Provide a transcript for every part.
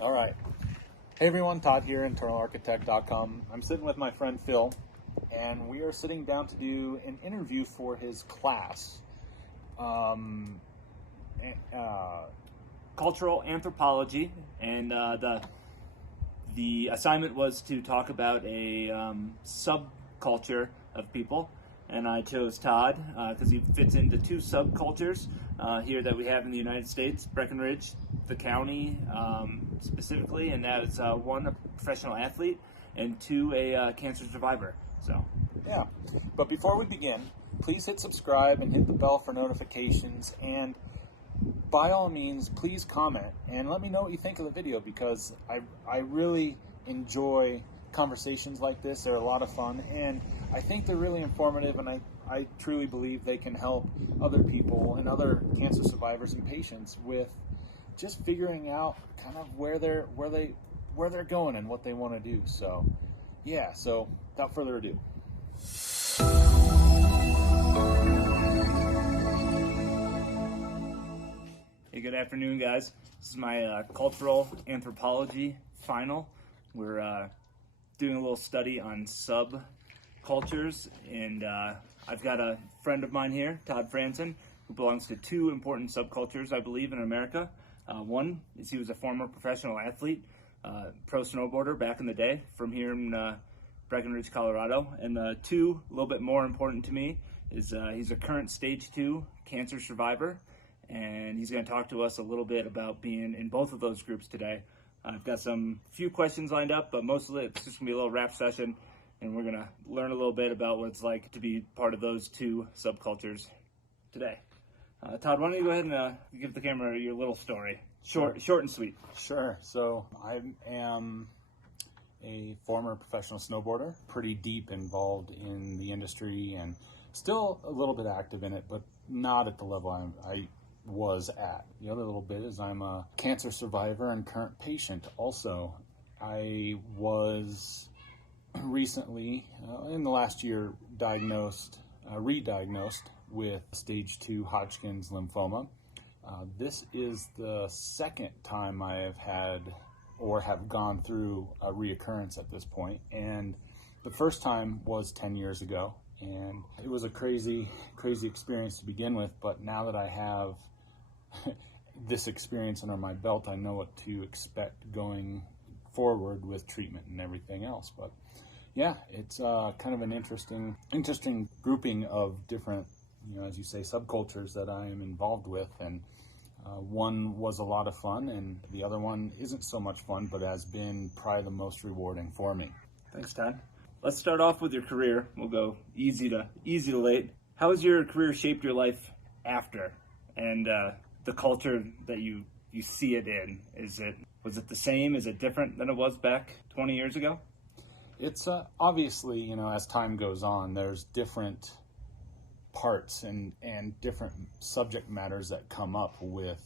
All right. Hey everyone, Todd here, internalarchitect.com. I'm sitting with my friend Phil, and we are sitting down to do an interview for his class. Cultural anthropology, and the assignment was to talk about a subculture of people, and I chose Todd because he fits into two subcultures here that we have in the United States: Breckenridge, the county specifically, and that is one, a professional athlete, and two, a cancer survivor. So Yeah, but before we begin, please hit subscribe and hit the bell for notifications, and by all means, please comment and let me know what you think of the video, because I really enjoy conversations like this. They're a lot of fun, and I think they're really informative, and I truly believe they can help other people and other cancer survivors and patients with just figuring out kind of where they're going and what they want to do. So yeah, so without further ado. hey, good afternoon, guys. This is my cultural anthropology final. We're doing a little study on subcultures, and I've got a friend of mine here, Todd Franzen, who belongs to two important subcultures, I believe, in America. One is he was a former professional athlete, pro snowboarder back in the day from here in Breckenridge, Colorado. And two, a little bit more important to me, is he's a current stage 2 cancer survivor, and he's going to talk to us a little bit about being in both of those groups today. I've got some few questions lined up, but mostly it's just going to be a little rap session, and we're going to learn a little bit about what it's like to be part of those two subcultures today. Todd, why don't you go ahead and give the camera your little story. Short and sweet. Sure. So I am a former professional snowboarder, pretty deep involved in the industry and still a little bit active in it, but not at the level I was at. The other little bit is I'm a cancer survivor and current patient also. I was recently, in the last year, re-diagnosed with stage 2 Hodgkin's lymphoma. This is the second time I have had or have gone through a reoccurrence at this point, and the first time was 10 years ago, and it was a crazy experience to begin with. But now that I have this experience under my belt, I know what to expect going forward with treatment and everything else. But yeah, it's kind of an interesting grouping of different, as you say, subcultures that I am involved with, and one was a lot of fun, and the other one isn't so much fun, but has been probably the most rewarding for me. Thanks, Todd. Let's start off with your career. We'll go easy to late. How has your career shaped your life after, and the culture that you see it in? Was it the same? Is it different than it was back 20 years ago? It's obviously, as time goes on, there's different parts and different subject matters that come up with,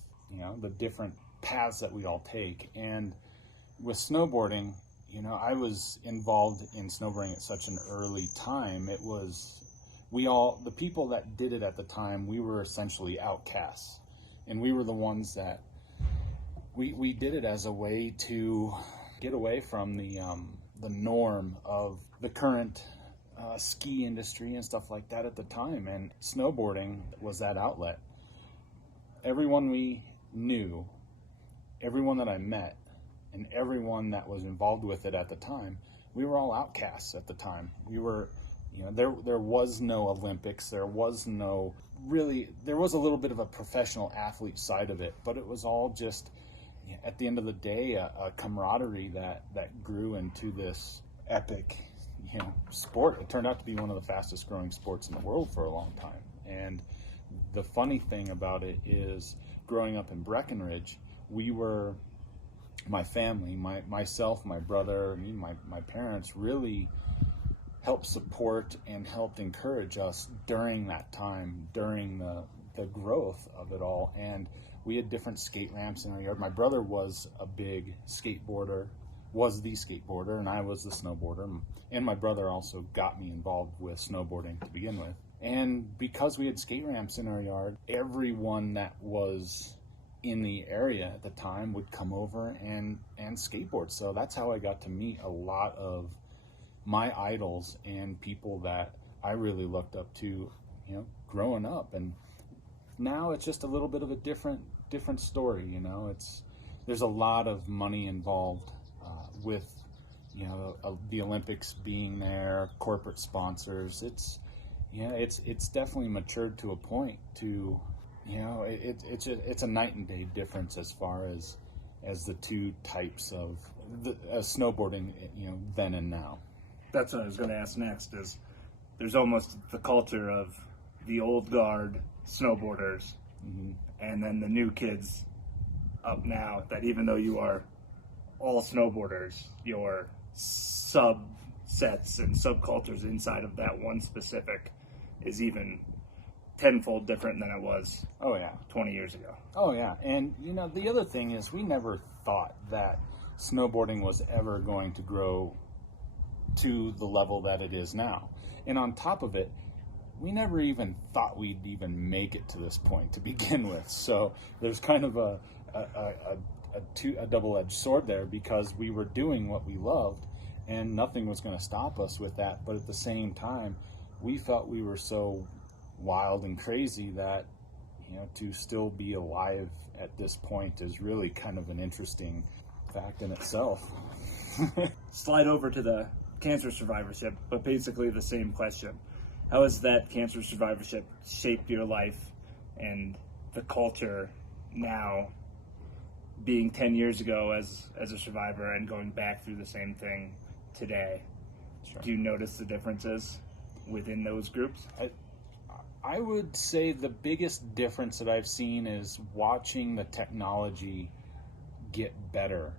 the different paths that we all take. And with snowboarding, I was involved in snowboarding at such an early time. It was, the people that did it at the time, we were essentially outcasts. And we were the ones that, we did it as a way to get away from the norm of the current ski industry and stuff like that at the time, and snowboarding was that outlet. Everyone we knew, everyone that I met, and everyone that was involved with it at the time, we were all outcasts at the time. We were, there was no Olympics, there was a little bit of a professional athlete side of it, but it was all just, at the end of the day, a camaraderie that grew into this epic sport. It turned out to be one of the fastest growing sports in the world for a long time. And the funny thing about it is, growing up in Breckenridge, my family, myself, my brother, my parents really helped support and helped encourage us during that time, during the growth of it all. And we had different skate ramps in our yard. My brother was a big skateboarder, was the skateboarder, and I was the snowboarder. And my brother also got me involved with snowboarding to begin with. And because we had skate ramps in our yard, everyone that was in the area at the time would come over and skateboard. So that's how I got to meet a lot of my idols and people that I really looked up to, growing up. And now it's just a little bit of a different story. There's a lot of money involved with the Olympics being there, corporate sponsors. It's definitely matured to a point to it's a night and day difference as far as the two types of snowboarding then and now. That's what I was going to ask next. Is there's almost the culture of the old guard snowboarders, and then the new kids up now, that even though you are all snowboarders, your subsets and subcultures inside of that one specific is even tenfold different than it was 20 years ago. Oh yeah. And the other thing is, we never thought that snowboarding was ever going to grow to the level that it is now. And on top of it, we never even thought we'd even make it to this point to begin with. So there's kind of a double-edged sword there, because we were doing what we loved and nothing was going to stop us with that. But at the same time, we felt we were so wild and crazy that to still be alive at this point is really kind of an interesting fact in itself. Slide over to the cancer survivorship, but basically the same question. How has that cancer survivorship shaped your life and the culture now, being 10 years ago as a survivor and going back through the same thing today? Sure. Do you notice the differences within those groups? I would say the biggest difference that I've seen is watching the technology get better.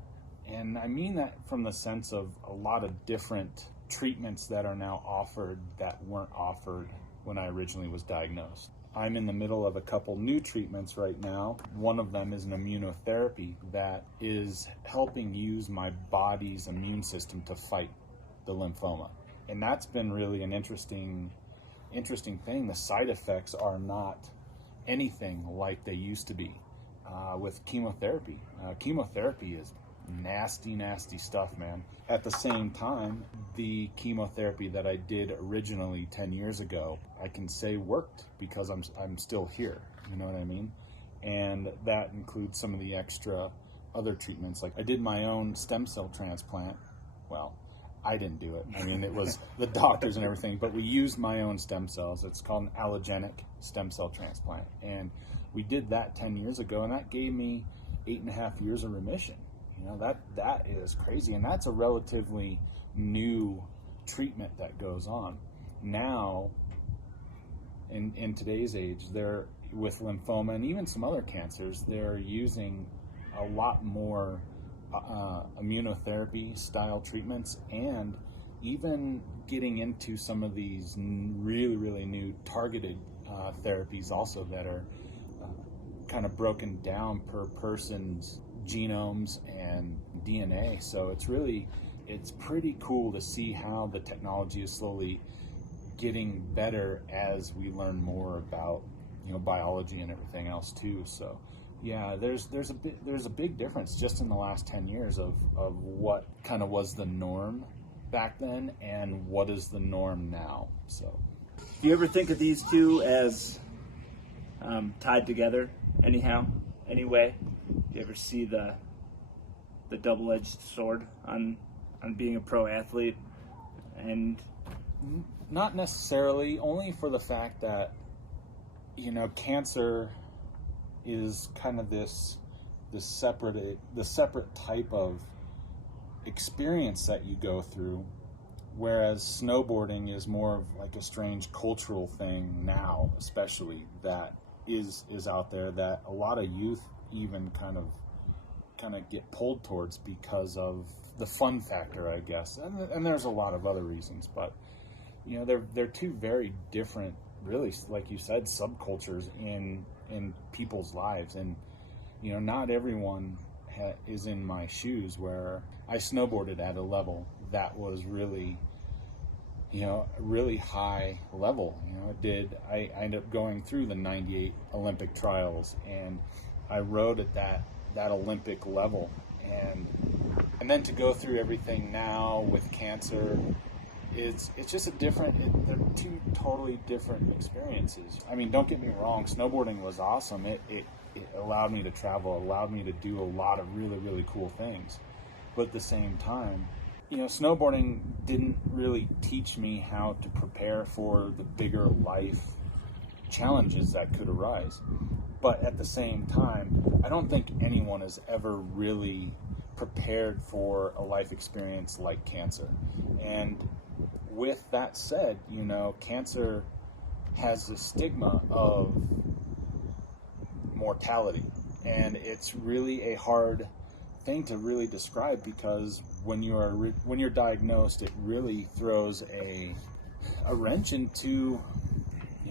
And I mean that from the sense of a lot of different treatments that are now offered that weren't offered when I originally was diagnosed. I'm in the middle of a couple new treatments right now. One of them is an immunotherapy that is helping use my body's immune system to fight the lymphoma. And that's been really an interesting thing. The side effects are not anything like they used to be with chemotherapy. Chemotherapy is nasty stuff, man. At the same time, the chemotherapy that I did originally 10 years ago, I can say worked because I'm still here. You know what I mean? And that includes some of the extra other treatments. Like, I did my own stem cell transplant. Well, I didn't do it. I mean, it was the doctors and everything, but we used my own stem cells. It's called an allogenic stem cell transplant. And we did that 10 years ago, and that gave me 8.5 years of remission. That is crazy. And that's a relatively new treatment that goes on. Now, in today's age, they're, with lymphoma and even some other cancers, they're using a lot more immunotherapy style treatments, and even getting into some of these really new targeted therapies also that are kind of broken down per person's genomes and DNA. So it's pretty cool to see how the technology is slowly getting better as we learn more about biology and everything else too. So yeah, there's a big difference just in the last 10 years of what kind of was the norm back then and what is the norm now. So, do you ever think of these two as tied together anyhow, anyway? Do you ever see the double-edged sword on being a pro athlete? And not necessarily, only for the fact that cancer is kind of this separate type of experience that you go through, whereas snowboarding is more of like a strange cultural thing now, especially, that is out there, that a lot of youth even kind of get pulled towards because of the fun factor, I guess, and there's a lot of other reasons, but they're two very different, really, like you said, subcultures in people's lives. And not everyone is in my shoes, where I snowboarded at a level that was really really high level. I ended up going through the 98 Olympic trials, and I rode at that Olympic level, and then to go through everything now with cancer, it's just they're two totally different experiences. I mean, don't get me wrong, snowboarding was awesome. It allowed me to travel, allowed me to do a lot of really, really cool things. But at the same time, snowboarding didn't really teach me how to prepare for the bigger life challenges that could arise. But at the same time, I don't think anyone has ever really prepared for a life experience like cancer. And with that said, cancer has the stigma of mortality. And it's really a hard thing to really describe, because when you're diagnosed, it really throws a wrench into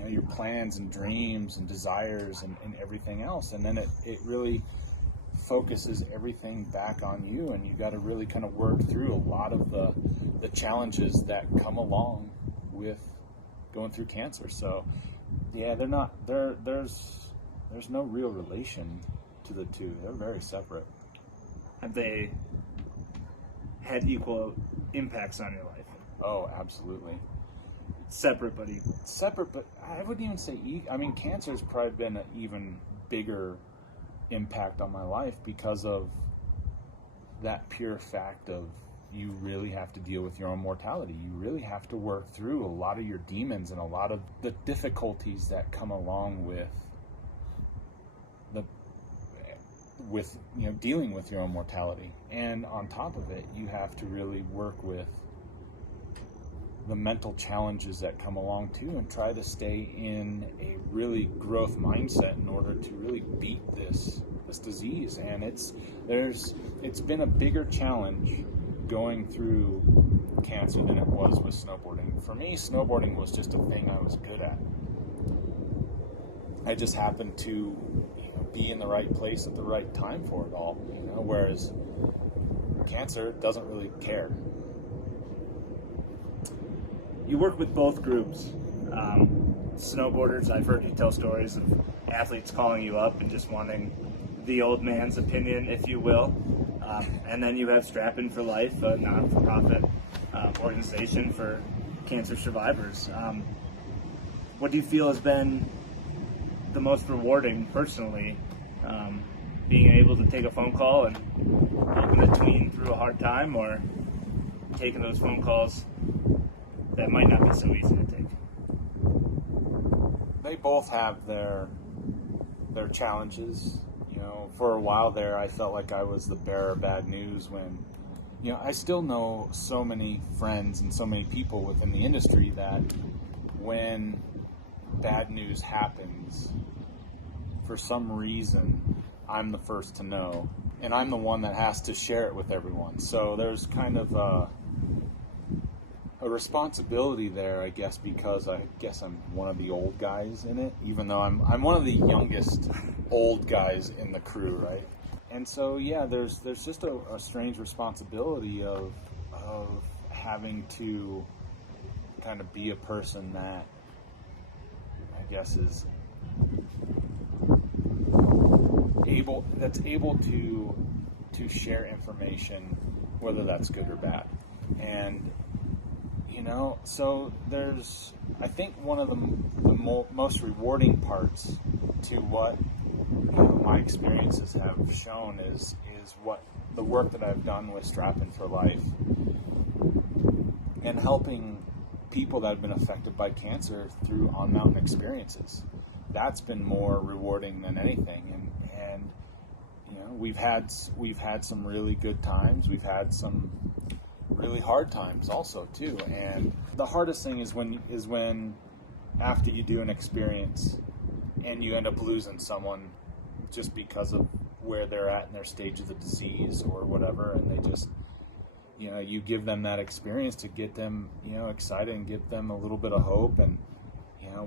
your plans and dreams and desires and everything else, and then it really focuses everything back on you, and you got to really kind of work through a lot of the challenges that come along with going through cancer. So yeah, there's no real relation to the two. They're very separate. Have they had equal impacts on your life? Oh, absolutely. Separate, but equal. Separate, but I wouldn't even say I mean, cancer's probably been an even bigger impact on my life because of that pure fact of you really have to deal with your own mortality. You really have to work through a lot of your demons and a lot of the difficulties that come along with dealing with your own mortality. And on top of it, you have to really work with the mental challenges that come along too, and try to stay in a really growth mindset in order to really beat this disease. And it's been a bigger challenge going through cancer than it was with snowboarding. For me, snowboarding was just a thing I was good at. I just happened to be in the right place at the right time for it all, whereas cancer doesn't really care. You work with both groups. Snowboarders, I've heard you tell stories of athletes calling you up and just wanting the old man's opinion, if you will. And then you have Strap-In for Life, a non-for-profit organization for cancer survivors. What do you feel has been the most rewarding personally, being able to take a phone call and helping a tween through a hard time, or taking those phone calls that might not be so easy to take? They both have their challenges. For a while there, I felt like I was the bearer of bad news when, I still know so many friends and so many people within the industry that when bad news happens, for some reason, I'm the first to know, and I'm the one that has to share it with everyone. So there's kind of a responsibility there, I guess, because I guess I'm one of the old guys in it, even though I'm one of the youngest old guys in the crew, right? And so yeah, there's just a strange responsibility of having to kind of be a person that I guess is able to share information, whether that's good or bad. And so there's, I think one of the most rewarding parts to what my experiences have shown is what the work that I've done with Strap-In for Life and helping people that have been affected by cancer through on-mountain experiences. That's been more rewarding than anything. And we've had some really good times. We've had some really hard times also too. And the hardest thing is when after you do an experience and you end up losing someone just because of where they're at in their stage of the disease or whatever, and they just you give them that experience to get them excited and give them a little bit of hope. And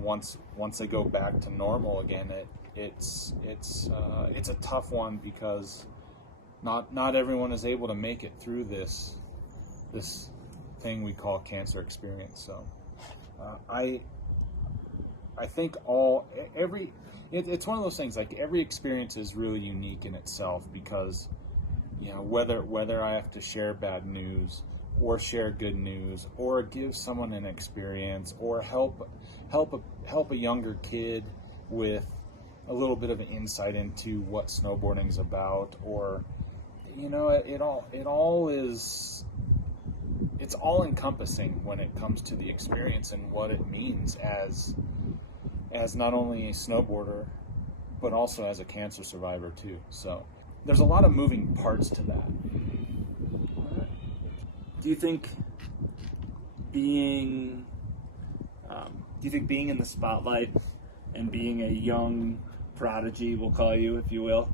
once they go back to normal again, it's a tough one, because not everyone is able to make it through this thing we call cancer experience. So I think it's one of those things, like every experience is really unique in itself because, you know, whether I have to share bad news or share good news or give someone an experience or help a younger kid with a little bit of an insight into what snowboarding is about, or, you know, it's all encompassing when it comes to the experience and what it means as not only a snowboarder but also as a cancer survivor too. So there's a lot of moving parts to that. Do you think being in the spotlight and being a young prodigy, we'll call you, if you will,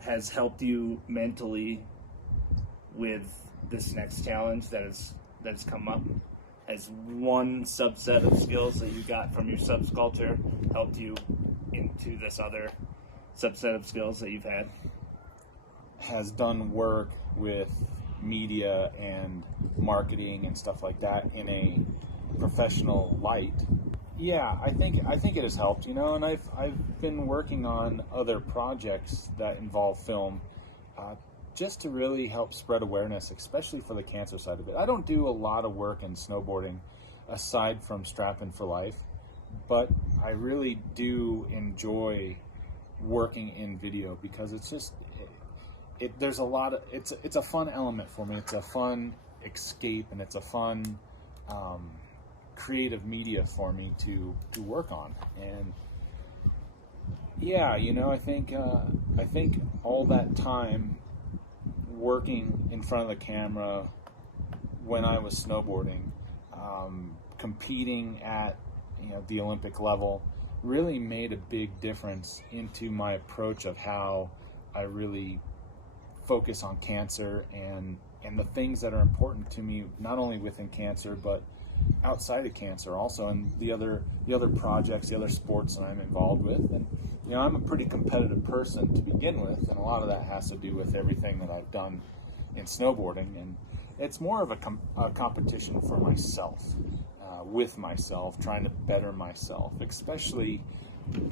has helped you mentally with this next challenge that has come up? Has one subset of skills that you got from your subculture helped you into this other subset of skills that you've had? Has done work with media and marketing and stuff like that in a professional light. Yeah, I think it has helped, you know, and I've been working on other projects that involve film, just to really help spread awareness, especially for the cancer side of it. I don't do a lot of work in snowboarding aside from Strappin' for Life, but I really do enjoy working in video because it's just there's a lot of it's a fun element for me. It's a fun escape and it's a fun creative media for me to work on. And yeah, you know, I think all that time working in front of the camera when I was snowboarding, competing at, you know, the Olympic level, really made a big difference into my approach of how I really focus on cancer and the things that are important to me, not only within cancer but outside of cancer also, and the other projects, the other sports that I'm involved with. And, you know, I'm a pretty competitive person to begin with, and a lot of that has to do with everything that I've done in snowboarding, and it's more of a competition for myself, with myself, trying to better myself, especially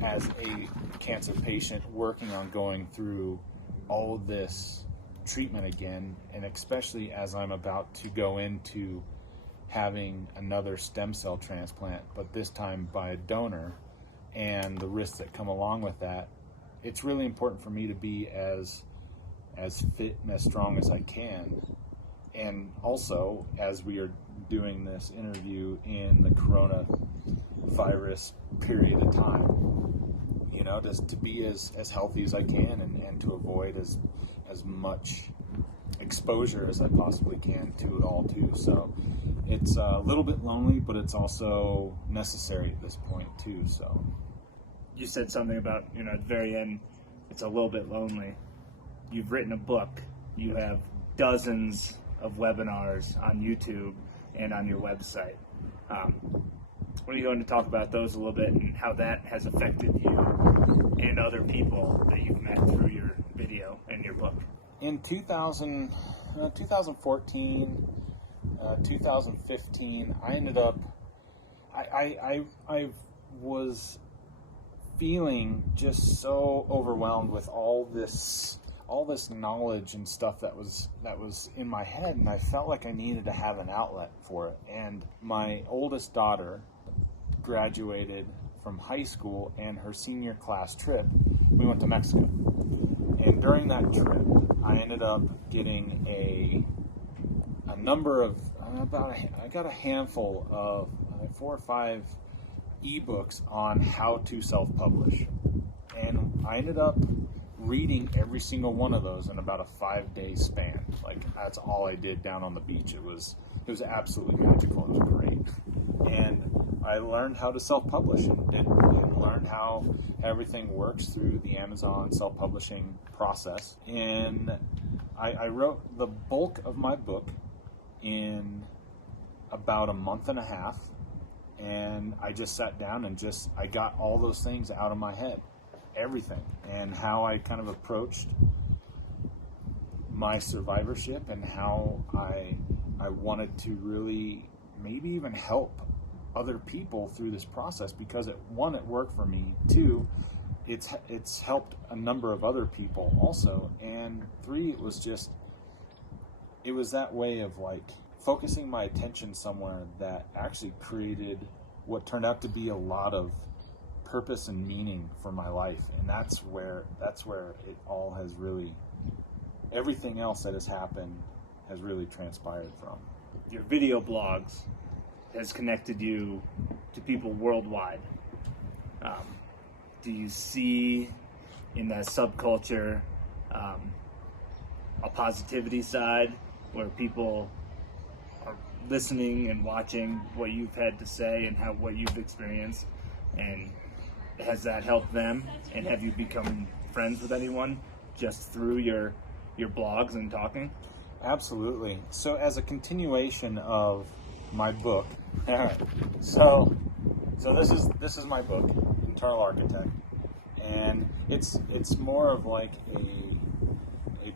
as a cancer patient working on going through all of this treatment again, and especially as I'm about to go into having another stem cell transplant, but this time by a donor, and the risks that come along with that. It's really important for me to be as fit and as strong as I can. And also, as we are doing this interview in the coronavirus period of time, you know, just to be as healthy as I can and to avoid as much exposure as I possibly can to it all too. So it's a little bit lonely, but it's also necessary at this point too. So you said something about, you know, at the very end, it's a little bit lonely. You've written a book. You have dozens of webinars on YouTube and on your website. What are you going to talk about those a little bit and how that has affected you and other people that you've met through your video and your book? In 2014, 2015, I ended up, I was feeling just so overwhelmed with all this knowledge and stuff that was in my head, and I felt like I needed to have an outlet for it. And my oldest daughter graduated from high school, and her senior class trip, we went to Mexico. And during that trip, I ended up getting a number of I got a handful of 4 or 5 ebooks on how to self-publish, and I ended up reading every single one of those in about a 5-day span. Like, that's all I did down on the beach. It was absolutely magical. It was great, and I learned how to self-publish and learned how everything works through the Amazon self-publishing process. And I wrote the bulk of my book in about a month and a half, and I just sat down and I got all those things out of my head, everything, and how I kind of approached my survivorship and how I wanted to really maybe even help other people through this process, because one, it worked for me. Two, it's helped a number of other people also. And three, it was that way of like focusing my attention somewhere that actually created what turned out to be a lot of purpose and meaning for my life. And that's where it all has really, everything else that has happened has really transpired from. Your video blogs has connected you to people worldwide. Do you see in that subculture a positivity side where people are listening and watching what you've had to say and what you've experienced, and has that helped them? And have you become friends with anyone just through your blogs and talking? Absolutely. So as a continuation of my book, all right. So this is my book, Internal Architect, and it's more of like a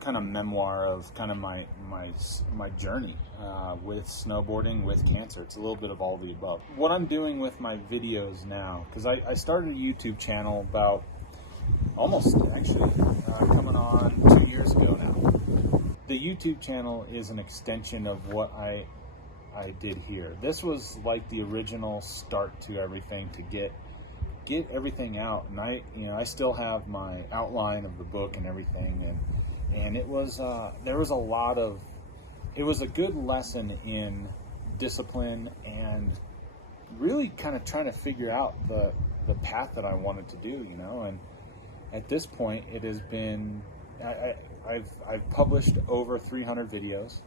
kind of memoir of kind of my journey with snowboarding, with cancer. It's a little bit of all the above. What I'm doing with my videos now, because I started a YouTube channel about almost actually coming on 2 years ago now. The YouTube channel is an extension of what I did here. This was like the original start to everything, to get everything out. And I still have my outline of the book and everything, and it was there was a lot of, it was a good lesson in discipline and really kind of trying to figure out the path that I wanted to do, and at this point it has been, I've published over 300 videos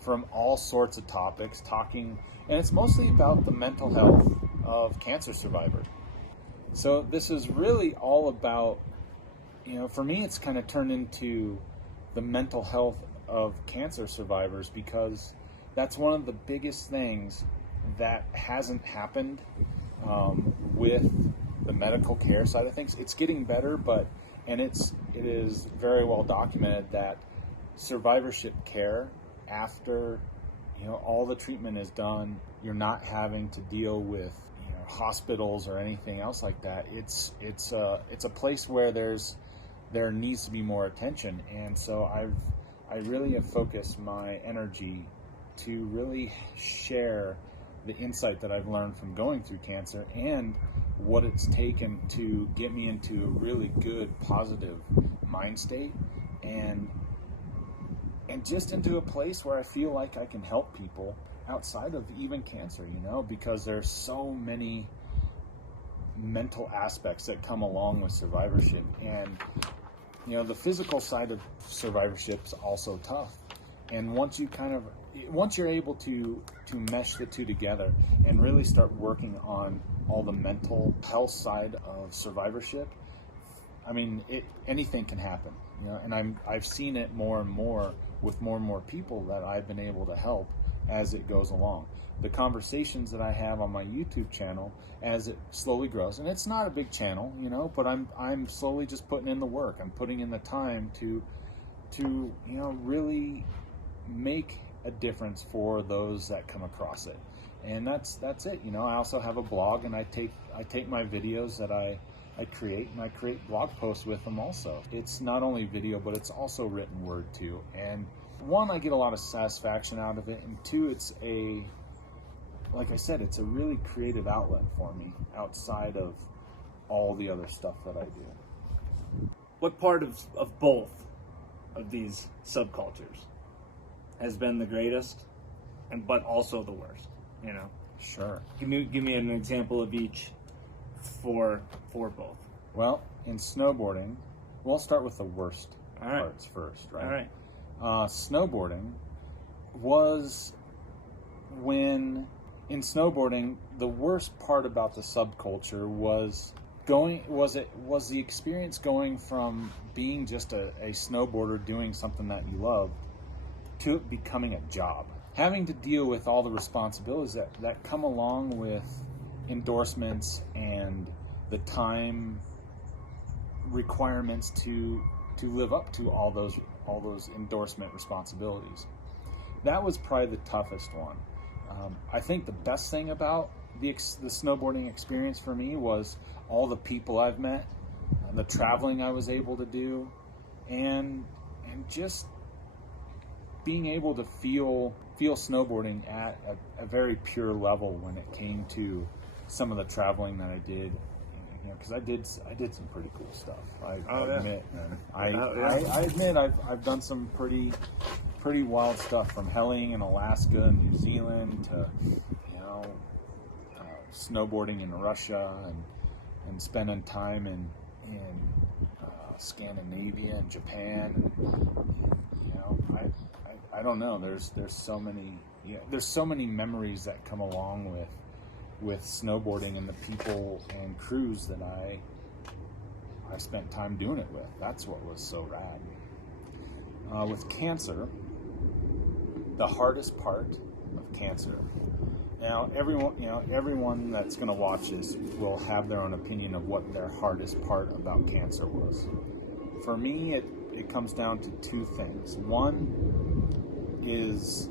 from all sorts of topics, talking, and it's mostly about the mental health of cancer survivors. So this is really all about, for me it's kind of turned into the mental health of cancer survivors, because that's one of the biggest things that hasn't happened with the medical care side of things. It's getting better, and it is very well documented that survivorship care, after all the treatment is done, you're not having to deal with hospitals or anything else like that. It's a place where there needs to be more attention, and so I really have focused my energy to really share the insight that I've learned from going through cancer and what it's taken to get me into a really good, positive mind state, and just into a place where I feel like I can help people outside of even cancer, because there's so many mental aspects that come along with survivorship. And the physical side of survivorship is also tough, and once you're able to mesh the two together and really start working on all the mental health side of survivorship, anything can happen, and I've seen it more and more with more and more people that I've been able to help as it goes along. The conversations that I have on my YouTube channel, as it slowly grows, and it's not a big channel, but I'm slowly just putting in the work. I'm putting in the time to really make a difference for those that come across it. And that's it. I also have a blog, and I take my videos that I create, and I create blog posts with them also. It's not only video, but it's also written word too. And one, I get a lot of satisfaction out of it, and two, like I said, it's a really creative outlet for me outside of all the other stuff that I do. What part of both of these subcultures has been the greatest, but also the worst? Sure. Give me an example of each for both. Well, in snowboarding, we'll start with the worst parts first, right? All right. Snowboarding was when, in snowboarding, the worst part about the subculture was the experience going from being just a snowboarder doing something that you love to it becoming a job. Having to deal with all the responsibilities that come along with endorsements and the time requirements to live up to all those endorsement responsibilities. That was probably the toughest one. I think the best thing about the snowboarding experience for me was all the people I've met, the traveling I was able to do, and just being able to feel snowboarding at a very pure level when it came to some of the traveling that I did. You know, because I did some pretty cool stuff. I admit, man. I admit I've done some pretty wild stuff, from helling in Alaska and New Zealand to snowboarding in Russia and spending time in Scandinavia and Japan. And, I don't know. There's so many memories that come along with snowboarding and the people and crews that I spent time doing it with. That's what was so rad. With cancer, the hardest part of cancer. Now, everyone that's going to watch this will have their own opinion of what their hardest part about cancer was. For me, it comes down to two things. One is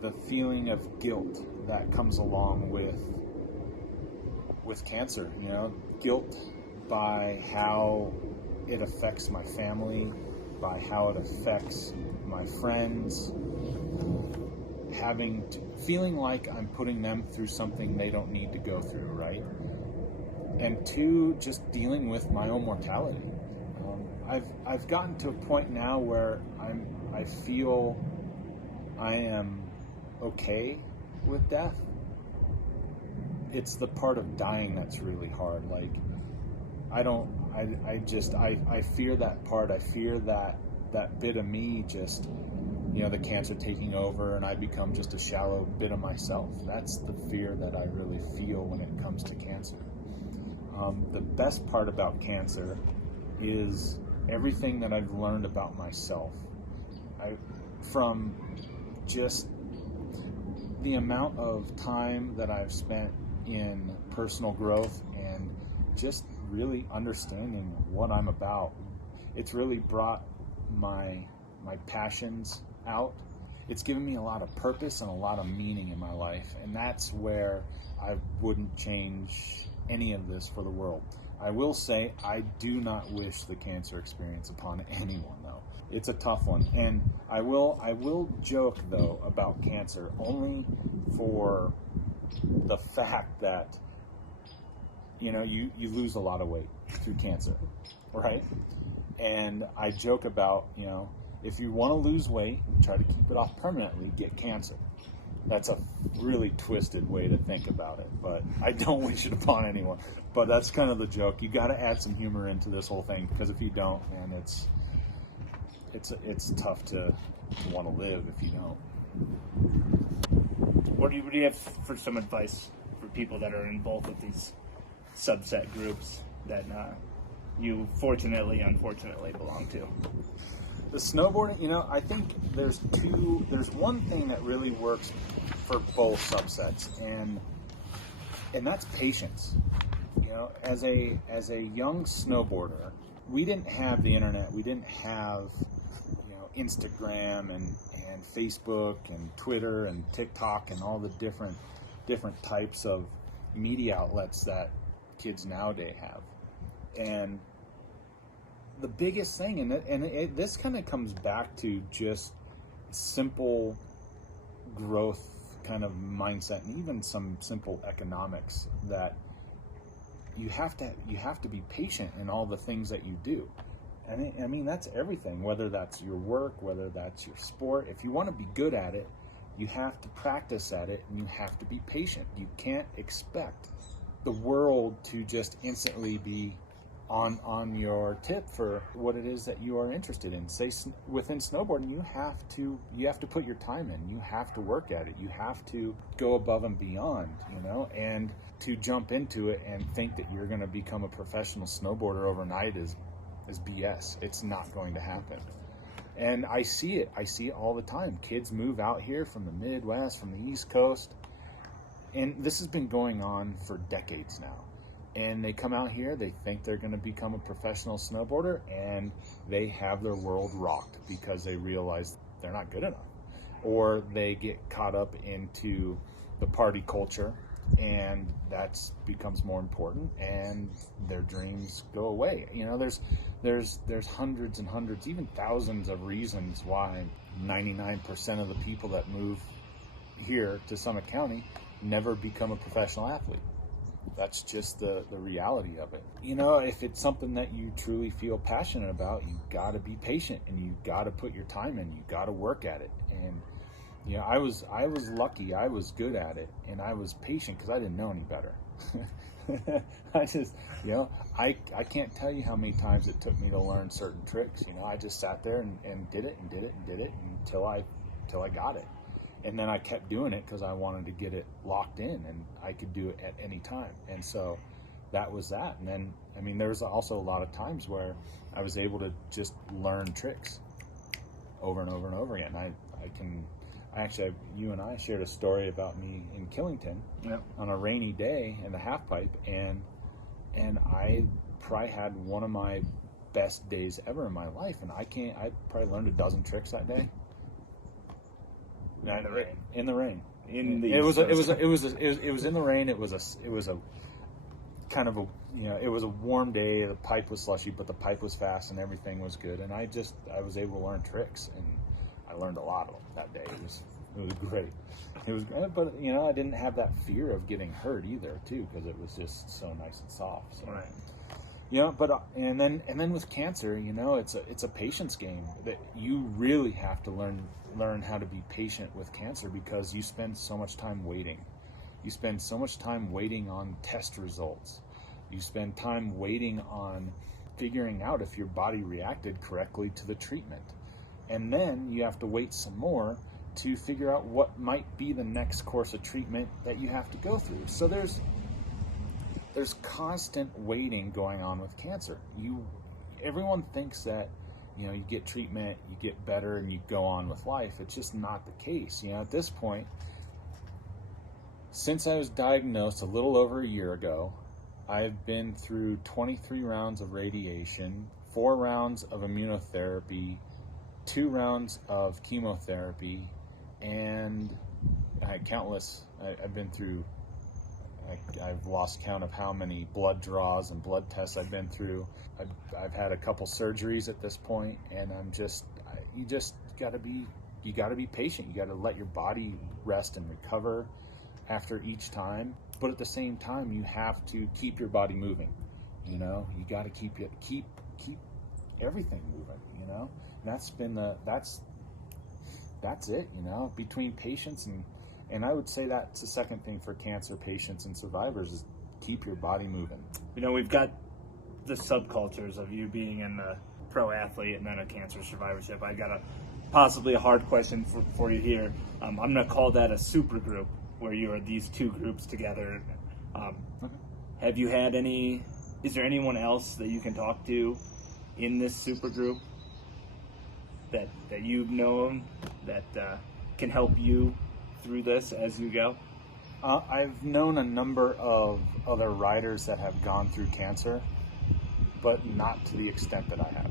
the feeling of guilt that comes along with cancer. Guilt by how it affects my family, by how it affects my friends, feeling like I'm putting them through something they don't need to go through, right? And two, just dealing with my own mortality. I've gotten to a point now where I feel I am okay with death. It's the part of dying that's really hard. Like, I fear that part. I fear that bit of me just, the cancer taking over and I become just a shallow bit of myself. That's the fear that I really feel when it comes to cancer. The best part about cancer is everything that I've learned about myself. From just the amount of time that I've spent in personal growth and just really understanding what I'm about. It's really brought my passions out. It's given me a lot of purpose and a lot of meaning in my life, and that's where I wouldn't change any of this for the world. I will say I do not wish the cancer experience upon anyone, though. It's a tough one, and I will joke though about cancer only for the fact that you lose a lot of weight through cancer, right? And I joke about if you want to lose weight, try to keep it off permanently, get cancer. That's a really twisted way to think about it, but I don't wish it upon anyone. But that's kind of the joke. You got to add some humor into this whole thing, because if you don't, man, it's tough to want to live if you don't. What do you have for some advice for people that are in both of these subset groups that you unfortunately belong to? The snowboarding, I think there's one thing that really works for both subsets, and that's patience. As a young snowboarder, we didn't have the internet, we didn't have Instagram and Facebook and Twitter and TikTok and all the different types of media outlets that kids nowadays have. And the biggest thing, this kind of comes back to just simple growth kind of mindset, and even some simple economics, that you have to be patient in all the things that you do. And I mean, that's everything, whether that's your work, whether that's your sport. If you want to be good at it, you have to practice at it, and you have to be patient. You can't expect the world to just instantly be on your tip for what it is that you are interested in. Say within snowboarding, you have to put your time in. You have to work at it. You have to go above and beyond, and to jump into it and think that you're going to become a professional snowboarder overnight is BS. It's not going to happen. And I see it all the time. Kids move out here from the Midwest, from the East Coast, and this has been going on for decades now. And they come out here, they think they're going to become a professional snowboarder, and they have their world rocked because they realize they're not good enough. Or they get caught up into the party culture, and that becomes more important, and their dreams go away. You know, there's hundreds and hundreds, even thousands of reasons why 99% of the people that move here to Summit County never become a professional athlete. That's just the reality of it. You know, if it's something that you truly feel passionate about, you got to be patient, and you got to put your time in. You got to work at it. And you know, I was lucky. I was good at it, and I was patient because I didn't know any better. I just, you know, I can't tell you how many times it took me to learn certain tricks. You know, I just sat there and did it and did it and did it until I got it. And then I kept doing it because I wanted to get it locked in, and I could do it at any time. And so that was that. And then, I mean, there was also a lot of times where I was able to just learn tricks over and over and over again. Actually, you and I shared a story about me in Killington on a rainy day in the half pipe, and I probably had one of my best days ever in my life. And I probably learned a dozen tricks that day. In the rain. In the rain. It was in the rain. It was a kind of a, you know, it was a warm day. The pipe was slushy, but the pipe was fast and everything was good. And I was able to learn tricks, and I learned a lot of them that day. It was great. It was great, but you know, I didn't have that fear of getting hurt either, too, because it was just so nice and soft. So. Right. You know, but and then with cancer, you know, it's a patience game that you really have to learn how to be patient with cancer, because you spend so much time waiting. You spend so much time waiting on test results. You spend time waiting on figuring out if your body reacted correctly to the treatment. And then you have to wait some more to figure out what might be the next course of treatment that you have to go through. So there's constant waiting going on with cancer. Everyone thinks that, you know, you get treatment, you get better, and you go on with life. It's just not the case. You know, at this point, since I was diagnosed a little over a year ago, I've been through 23 rounds of radiation, 4 rounds of immunotherapy, 2 rounds of chemotherapy, and I've been through, I've lost count of how many blood draws and blood tests I've been through. I've had a couple surgeries at this point, and you just gotta be patient. You gotta let your body rest and recover after each time. But at the same time, you have to keep your body moving. You know, you gotta keep everything moving. You know, and that's it. You know, between patience and I would say that's the second thing for cancer patients and survivors is keep your body moving. You know, we've got the subcultures of you being in the pro athlete and then a cancer survivorship. I got possibly a hard question for you here. I'm going to call that a super group, where you are these two groups together. Have you had is there anyone else that you can talk to in this super group that you've known that can help you through this as you go? I've known a number of other riders that have gone through cancer, but not to the extent that I have.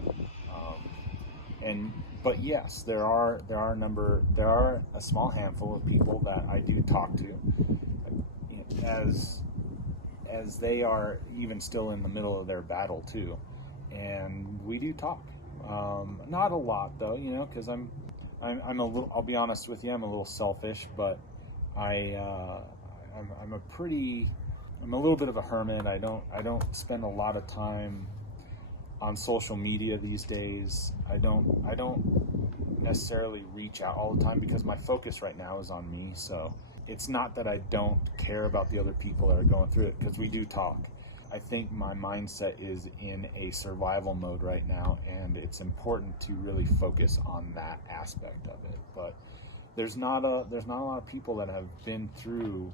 But yes, there are a small handful of people that I do talk to, as they are even still in the middle of their battle too, and we do talk. Not a lot though, you know, because I'm a little, I'll be honest with you, I'm a little selfish, but I'm a little bit of a hermit. I don't spend a lot of time on social media these days. I don't necessarily reach out all the time because my focus right now is on me. So it's not that I don't care about the other people that are going through it, because we do talk. I think my mindset is in a survival mode right now, and it's important to really focus on that aspect of it. But there's not a lot of people that have been through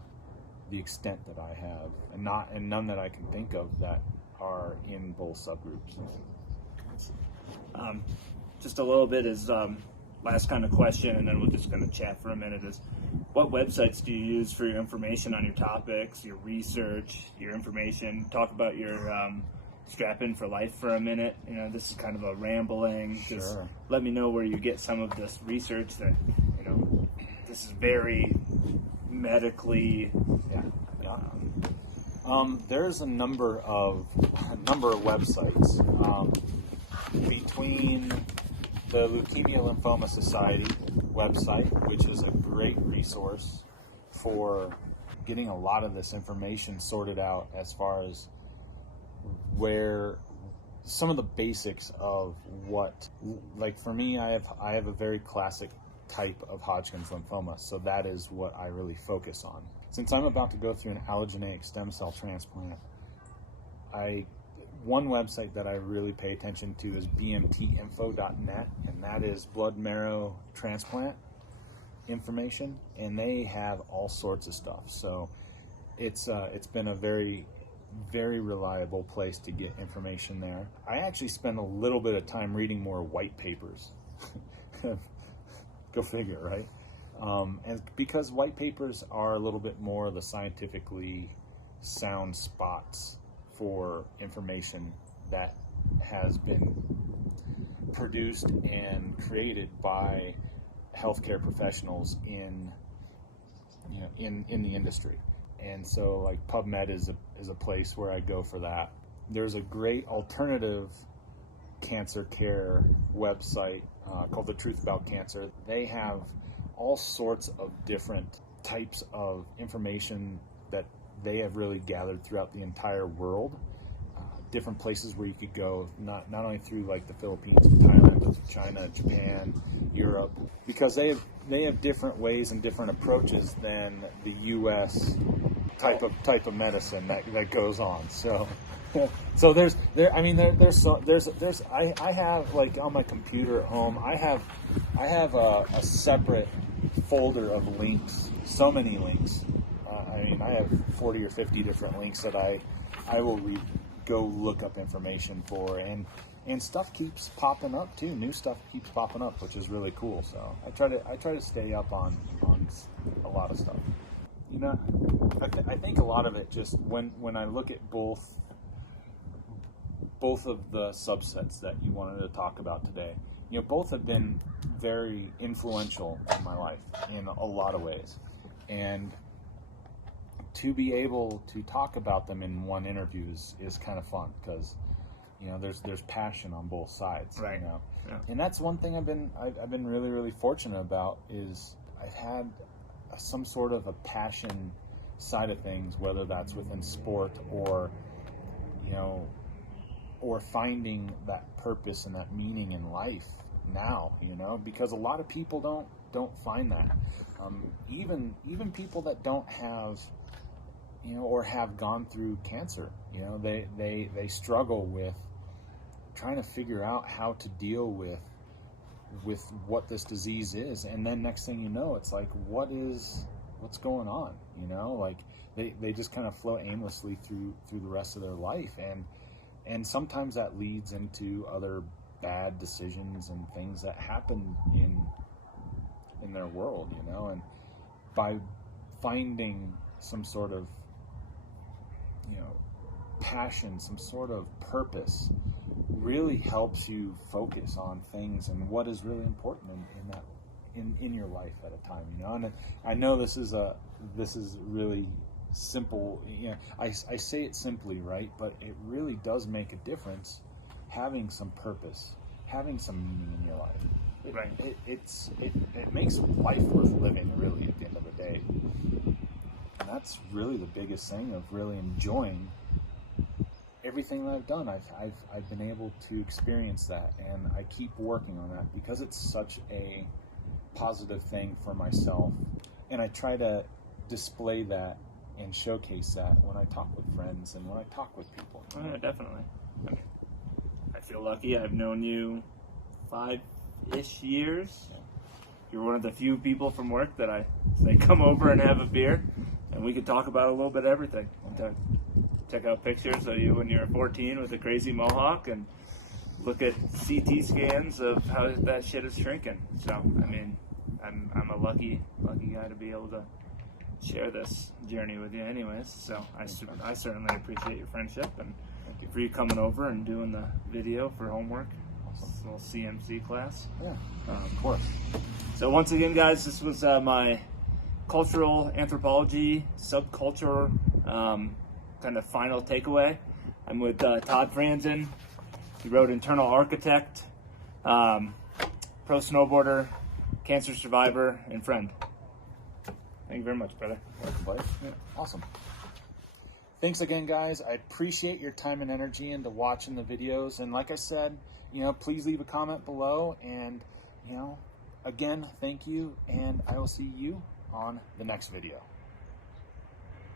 the extent that I have, and none that I can think of that are in both subgroups. Just a little bit is last kind of question, and then we're just going to chat for a minute. Is what websites do you use for your information on your topics, your research, your information? Talk about your strap in for life for a minute. You know, this is kind of a rambling. Just Sure. Let me know where you get some of this research that, you know, this is very medically. Yeah. There's a number of websites between the Leukemia Lymphoma Society website, which is a great resource for getting a lot of this information sorted out as far as where some of the basics of what, like for me, I have a very classic type of Hodgkin's lymphoma, so that is what I really focus on. Since I'm about to go through an allogeneic stem cell transplant, one website that I really pay attention to is bmtinfo.net, and that is blood marrow transplant information, and they have all sorts of stuff. So it's been a very, very reliable place to get information there. I actually spend a little bit of time reading more white papers. Go figure, right? And because white papers are a little bit more the scientifically sound spots for information that has been produced and created by healthcare professionals in the industry. And so like PubMed is a place where I go for that. There's a great alternative cancer care website called The Truth About Cancer. They have all sorts of different types of information that they have really gathered throughout the entire world. Different places where you could go, not only through like the Philippines and Thailand, but through China, Japan, Europe, because they have different ways and different approaches than the U.S. type of medicine that goes on. So I have like on my computer at home, I have a separate folder of links, so many links. I have 40 or 50 different links that I will go look up information for, and stuff keeps popping up too. New stuff keeps popping up, which is really cool. So I try to stay up on a lot of stuff. I think a lot of it just when I look at both of the subsets that you wanted to talk about today, both have been very influential in my life in a lot of ways, and to be able to talk about them in one interview is kind of fun because there's passion on both sides, right? Yeah. And that's one thing I've been really, really fortunate about is I've had some sort of a passion side of things, whether that's within sport or finding that purpose and that meaning in life now, because a lot of people don't find that. Even people that don't have or have gone through cancer, they struggle with trying to figure out how to deal with what this disease is, and then next thing you know, it's like what's going on, like they just kind of flow aimlessly through the rest of their life, and sometimes that leads into other bad decisions and things that happen in their world, and by finding some sort of passion, some sort of purpose, really helps you focus on things and what is really important in your life at a time, And I know this is really simple, I say it simply, right? But it really does make a difference having some purpose, having some meaning in your life. Right. It makes life worth living, really, at the end of the day. And that's really the biggest thing of really enjoying everything that I've done. I've been able to experience that, and I keep working on that because it's such a positive thing for myself, and I try to display that and showcase that when I talk with friends and when I talk with people. Oh, yeah, definitely. I feel lucky. I've known you 5-ish years. Yeah. You're one of the few people from work that I say come over and have a beer, and we could talk about a little bit of everything. Check out pictures of you when you were 14 with a crazy mohawk, and look at CT scans of how that shit is shrinking. So, I'm a lucky guy to be able to share this journey with you anyways. So I certainly appreciate your friendship and for you coming over and doing the video for homework. Awesome. This little CMC class. Yeah, of course. So once again, guys, this was my cultural anthropology subculture kind of final takeaway. I'm with Todd Franzen. He wrote Internal Architect, pro snowboarder, cancer survivor, and friend. Thank you very much, brother. Welcome, buddy. Yeah, awesome. Thanks again, guys. I appreciate your time and energy into watching the videos. And like I said, please leave a comment below. And, again, thank you. And I will see you on the next video.